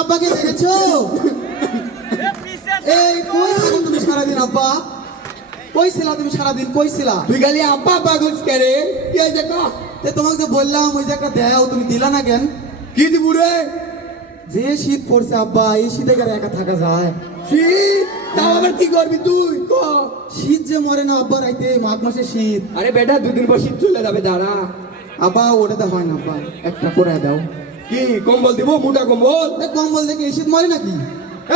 আব্বাকে দেখেছো? এই কই ছিলা তুমি সারাদিন আব্বা? কই ছিলা তুমি সারাদিন? কই ছিলা? তুই খালি আব্বা আব্বা করছিস কেন রে? কি হয়েছে ক? তোমাকে যে বললাম ওই যে একটা দেও, তুমি দিলা না কেন? কি দিব রে? যে শীত পড়ছে আব্বা, এই শীতে গেলে একা থাকা যায়? শীত? তাও আবার কি করবি তুই ক? শীত যে মরে না আব্বা, রাইতে মাঘ মাসে শীত। আরে বেটা দুদিন পর শীত চলে যাবে, দাঁড়া। আব্বা ওটাতে হয় না আব্বা, একটা করে দাও। কি কম্বল দিব? মোটা কম্বল? কম্বল দেখে এই শীত মরে নাকি?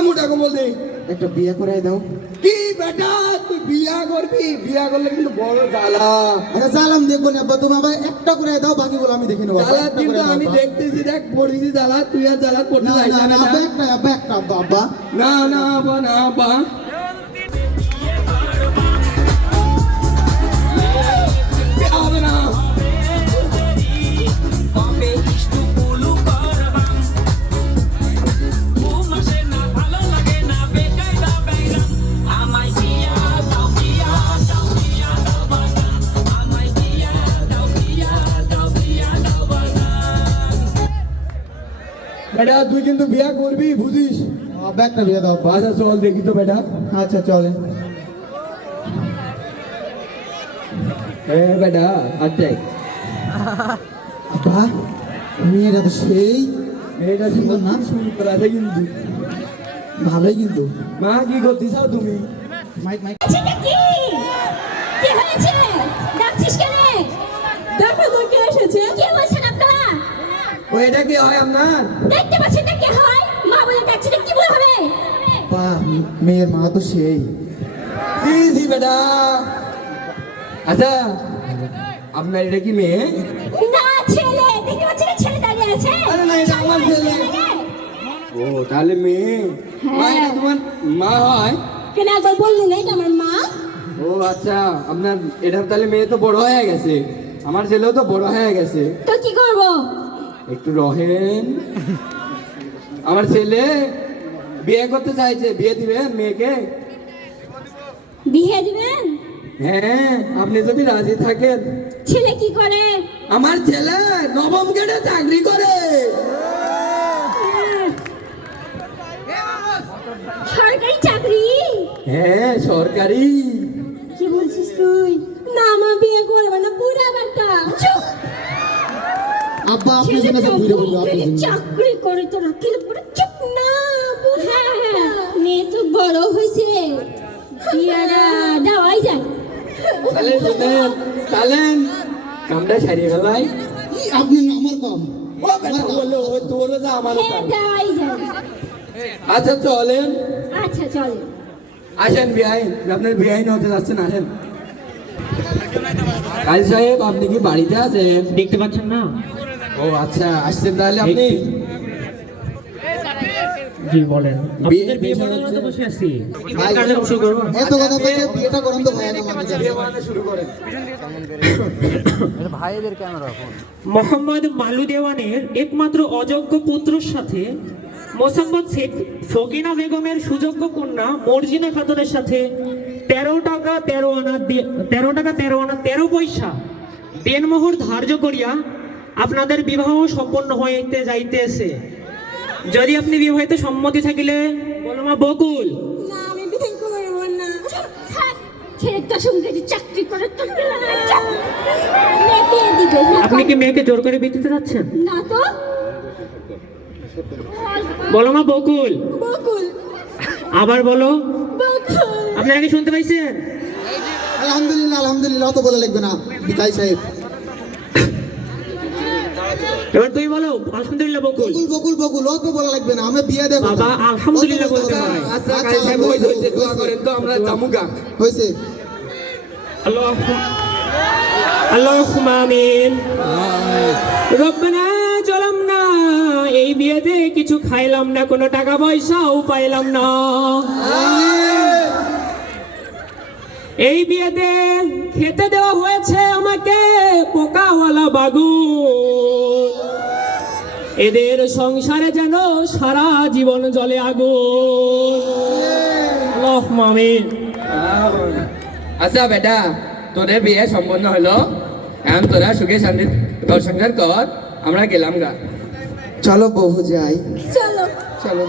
মোটা কম্বল দে। একটা বিয়ে করে দাও। কি বেটা তুই বিয়া করবি? বিয়া করলে কিন্তু বড় জ্বালা। আচ্ছা জ্বালাম দেখবো না আব্বা, তুমি আবার একটা করে দাও, বাকিগুলো আমি দেখে নেবো। জ্বালা কিন্তু আমি দেখতেছি, দেখ পড়েছি জ্বালা, তুই আর জ্বালা পড়তে যাই না। আব্বা একটা আব্বা আব্বা না না আব্বা, না আব্বা। হবে না। বেটা তুই কিন্তু বিয়া করবি, বুঝিস? আব্বা একটা বিয়ে দাও আব্বা। আচ্ছা চল দেখি তো বেটা। আচ্ছা চলে। বেটা আচ্ছাই আব্বা মেয়েটা তো সেই মেয়েটা সুন্দর না? শুরু করা আছে কিন্তু ভালোই কিন্তু। মা কি করতেছ তুমি? মাইক মাইক সেটা কি? কি হয়েছে? ডাকছিস কেন? দেখো তো কে এসেছে। কে বলছেন আপনারা? ও এটা কি হয় আপনার? দেখতে পাচ্ছেন না কে হয়? মা বলে ডাকছে, কি বলে হবে? আব্বা মেয়ের মা তো সেই। জি জি বেটা। আচ্ছা আপনার এটা কি মেয়ে? না ছেলে। দেখতে পাচ্ছেন না ছেলে দাঁড়িয়ে আছে? আরে না, এটা আমার ছেলে। ও তাহলে মেয়ে। মা এটা তোমার মা হয়? কেন একবার বললি না এটা আমার মা? ও আচ্ছা, আপনার এটা তাহলে মেয়ে তো বড় হয়ে গেছে, আমার ছেলেও তো বড় হয়ে গেছে। তো কি করব? একটু রহেন। আমার ছেলে বিয়ে করতে চাইছে, বিয়ে দিবেন মেয়েকে? বিয়ে দিবেন? হ্যাঁ আপনি যদি রাজি থাকেন। ছেলে কি করে? আমার ছেলে নবম গ্রেডে চাকরি করে। সরকারি চাকরি? হ্যাঁ সরকারি। কি বলছিস তুই? না মা বিয়ে করবে না, বুড়া বেটা। চুপ। আব্বা আপনি জন্য তো বুড়ো বলবো আপনি জন্য। চাকরি করে তো রাখিলে পুরো চুপ না। হ্যাঁ হ্যাঁ মেয়ে তো বড় হয়েছে, বিয়ারা দেওয়াই যায়। তাহলে শুনেন, তাহলে কামটা সারিয়ে ফেলাই। আপনি আমার কম। ও বেটা বললো ও তোরও যা আমারও হ্যাঁ তাই। দেওয়াই যায়। আচ্ছা চলেন, আচ্ছা চল। আসেন বিআইন, আপনার বিআইন হতে যাচ্ছেন, আসেন। কাজী সাহেব আপনি কি বাড়িতে আছেন? দেখতে পাচ্ছেন না? ও আচ্ছা আসছেন তাহলে আপনি। জি বলেন। বিয়ে- আপনাদের বিয়ে বিয়ে বানানো তো হচ্ছে- বসে আছি। ভাই কার্যক্রম শুরু করবো। এত কথা বলতে বিয়েটা করুন তো ভাই আগে আমাকে। বিয়ে বানানো শুরু করেন। মোহাম্মদ মালু দেওয়ানের একমাত্র অযোগ্য পুত্রর সাথে মোসাম্মদ শেখ সকিনা বেগমের সুযোগ্য কন্যা মর্জিনা খাতুনের সাথে 13 টাকা 13 আনা 13 পয়সা দেনমোহর ধার্য করিয়া আপনাদের বিবাহ সম্পন্ন হইতে যাইতেছে। যদি আপনি বিবাহিত সম্মতি থাকিলে বলো মা বকুল। না আমি বিয়ে করব না। ছেলেটার সঙ্গে যে চাকরি করে তো মেয়ে বিয়ে দিবে না। আপনি কি মেয়েকে জোর করে বিয়ে দিতে যাচ্ছেন? না তো। বলো মা বকুল। বকুল আবার বলো। বকুল। আপনারা কি শুনতে পাইছেন? আলহামদুলিল্লাহ আলহামদুলিল্লাহ, অত বলা লাগবে না বিকাই সাহেব। এবার তুই বলো আলহামদুলিল্লাহ বকুল। বকুল বকুল বকুল, অত বলা লাগবে না, আমি বিয়ে দেব। বাবা আলহামদুলিল্লাহ বলতে হয়। আচ্ছা কাজী সাহেব হয়েছে, দোয়া করেন তো আমরা জামুগা। হয়েছে। আল্লাহুম্মা আমিন। রব্বানা জালামনা, এই বিয়েতে কিছু খাইলাম না, কোনো টাকা পয়সাও পাইলাম না। এই বিয়েতে খেতে দেওয়া হয়েছে আমাকে পোকাওয়ালা বাগুন, এদের সংসারে যেন সারা জীবন জ্বলে আগুন। আল্লাহুম্মা আমিন। আচ্ছা বেটা, তোদের বিয়ে সম্পন্ন হলো, এখন তোরা সুখে শান্তি ঘর সংসার কর, আমরা গেলাম গা। চলো বহু যাই, চলো। চলো।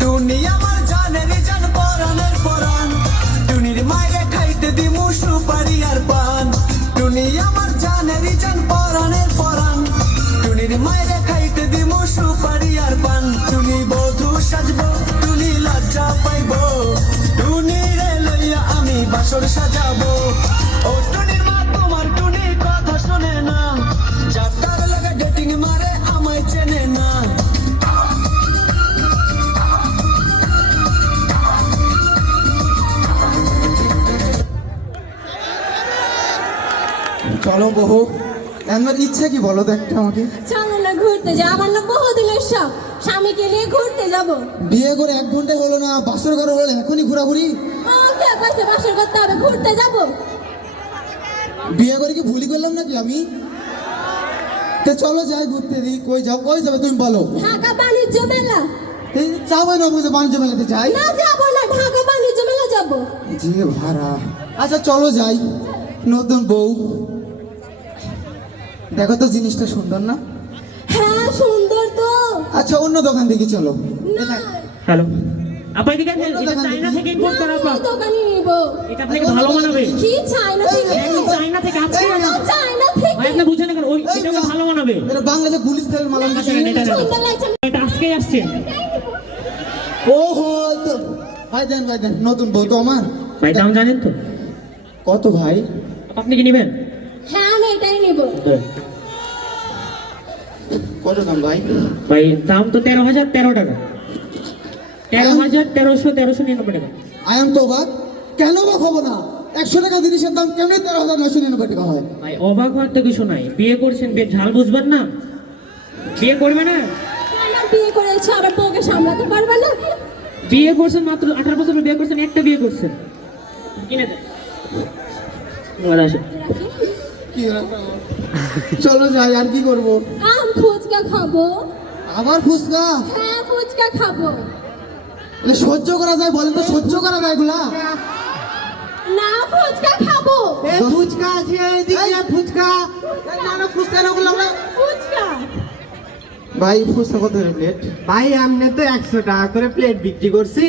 টুনি আমার জানের জান পরানের পরান, টুনির মায়ের খাইতে দিমু সুপারি আর পান। টুনি আমার জানের জান পরানের পরান, টুনির মায়ের খাইতে দিমু সুপারি আর পান। টুনি বধূ সাজবো, টুনি লজ্জা পাইবো, টুনি রে লইয়া আমি বাসর সাজাবো। ও টুনির মা তোমার টুনির কথা শোনে না, যাত্রার লাগে ডেটিং মারে আমায় চেনে না। চলো বহু, আমার ইচ্ছা কি বলো তো একটা আমাকে? চলো না ঘুরতে যাই, আমার না বহুদিনের শখ, স্বামীকে নিয়ে ঘুরতে যাবো। বিয়ে করে 1 ঘন্টা হলো না, বাসর ঘর হলো, এখনই ঘোরাঘুরি? কে কইছে বাসর করতে হবে? ঘুরতে যাবো। বিয়ে করে কি ভুলি করলাম নাকি আমি? তো চলো যাই ঘুরতে দিই। কই যাও, কই যাবে তুমি বলো? ঢাকা বাণিজ্য মেলা। এই যাবো না, বুঝে বাণিজ্য মেলাতে যাই? না যাবো না, ঢাকা বাণিজ্য মেলা যাবো। যে ভাড়া। আচ্ছা চলো যাই। নতুন বউ, দেখো তো জিনিসটা সুন্দর না? হ্যাঁ সুন্দর তো। আচ্ছা অন্য দোকান থেকে চলো। না হ্যালো আপা, এদিকে আসেন। এটা চায়না থেকে ইম্পোর্ট করা আপা, দোকানে নিবো। এটা আপনাকে ভালো মানাবে। কি চায়না থেকে? একদম চায়না থেকে আজকে আনা। চায়না থেকে। ভাই আপনি বুঝেন না কেন? ওই এটাকে ভালো মানাবে। এটা বাংলাদেশের গুলিস থেকে মালাম। আসেন, এটা নেন। সুন্দর লাগছে। এটা আজকেই আসছে। ওহো, তো ভাই দেন, ভাই দেন। নতুন বউ তো আমার। ভাই দাম জানেন তো? কত ভাই? আপনি কি নেবেন? হ্যাঁ আমি এটাই নিবো। কত দাম ভাই? ভাই দাম তো 13,013 টাকা। 13,1399 টাকা। আই এম তো অবাক। কেন অবাক হবো না? 100 টাকা জিনিসের দাম কেমনি 13,999 টাকা হয়? ভাই অবাক হওয়ার তো কিছু নাই, বিয়ে করছেন, বিয়ে ঝাল বুঝবেন না? বিয়ে করবে না? কেন বিয়ে করেছো? আবার বউকে সামলাতে পারবে না? বিয়ে করছেন মাত্র 18 বছর বিয়ে করছেন, একটা বিয়ে করছেন, কিনে দেন। এবার আসেন। কি রাখা? চলো যাই, আর কি করবো? ফুচকা খাবো। আবার ফুচকা? হ্যাঁ ফুচকা খাবো। এটা সহ্য করা যায়? বলেন তো, সহ্য করা যায় এগুলা? না ফুচকা খাবো। ফুচকা আছে এদিকে, ফুচকা। না না, ফুচকা না বললাম না। ফুচকা। ভাই ফুচকা কত প্লেট? ভাই আপনি তো 100 টাকা করে প্লেট বিক্রি করছি,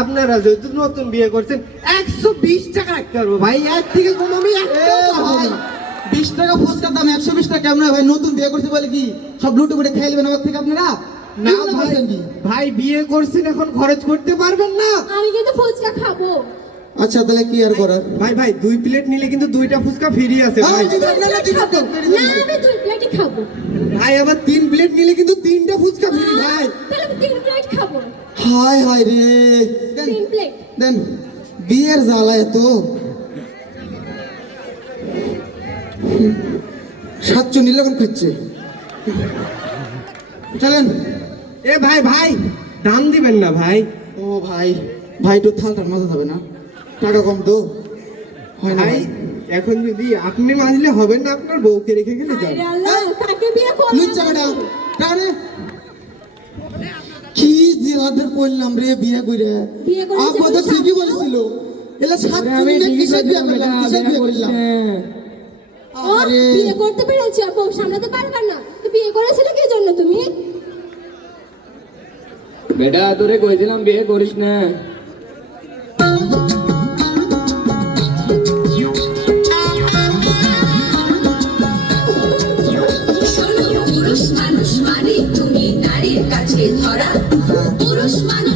আপনারা যেহেতু নতুন বিয়ে করছেন 120 টাকা রাখতে পারবো ভাই, এর থেকে কোনো আমি ভাই 20 টাকা ফুচকার দাম, 120 টাকা কেমন হয় ভাই? নতুন বিয়ে করছি বলে কি সব লুটে পুটে খেয়ে নেবেন আমার থেকে আপনারা? না কি মনে ভাই, করছেন কি? ভাই বিয়ে করছেন এখন খরচ করতে পারবেন না। আমি কিন্তু ফুচকা খাবো। আচ্ছা তাহলে কি আর করার? ভাই ভাই 2 প্লেট নিলে কিন্তু 2টা ফুচকা ফ্রি আছে ভাই। দিবেন না, দিবেন না। না আমি 2 প্লেটই খাবো। ভাই আবার 3 প্লেট নিলে কিন্তু 3টা ফুচকা ফ্রি ভাই। তাহলে আমি 3 প্লেট খাবো। হায় হায় রে। দেন 3 প্লেট। দেন, বিয়ের জ্বালায় তো সাতচু নীলকম খাচ্ছে। চলেন। এ ভাই ভাই দাম দিবেন না ভাই। ও ভাই, ভাই তো থালটার মাজা যাবে না? টাকা কম তো হয় না ভাই ভাই? এখন যদি আপনি মাজলে হবে না, আপনার বউকে রেখে গেলে যাবে। আরে আল্লাহ, কাকে বিয়ে করলাম? লুচ্চা বেটা, কারে কি জিলাদের কইলাম রে বিয়ে কইরে? বিয়ে করে আপা তো ঠিকই বলছিল, এলা সাতচু নিলে কিসের বিয়ে করলাম, কিসের বিয়ে করলাম? ও বিয়ে করতে পেরেছি, আর বউ সামলাতে পারবে না। তো বিয়ে করেছিলে কি জন্য তুমি? বেটা তোরে কইছিলাম বিয়ে করিস না। পুরুষ মানুষ মানে তুমি নারীর কাছে ধরা, পুরুষ মানুষ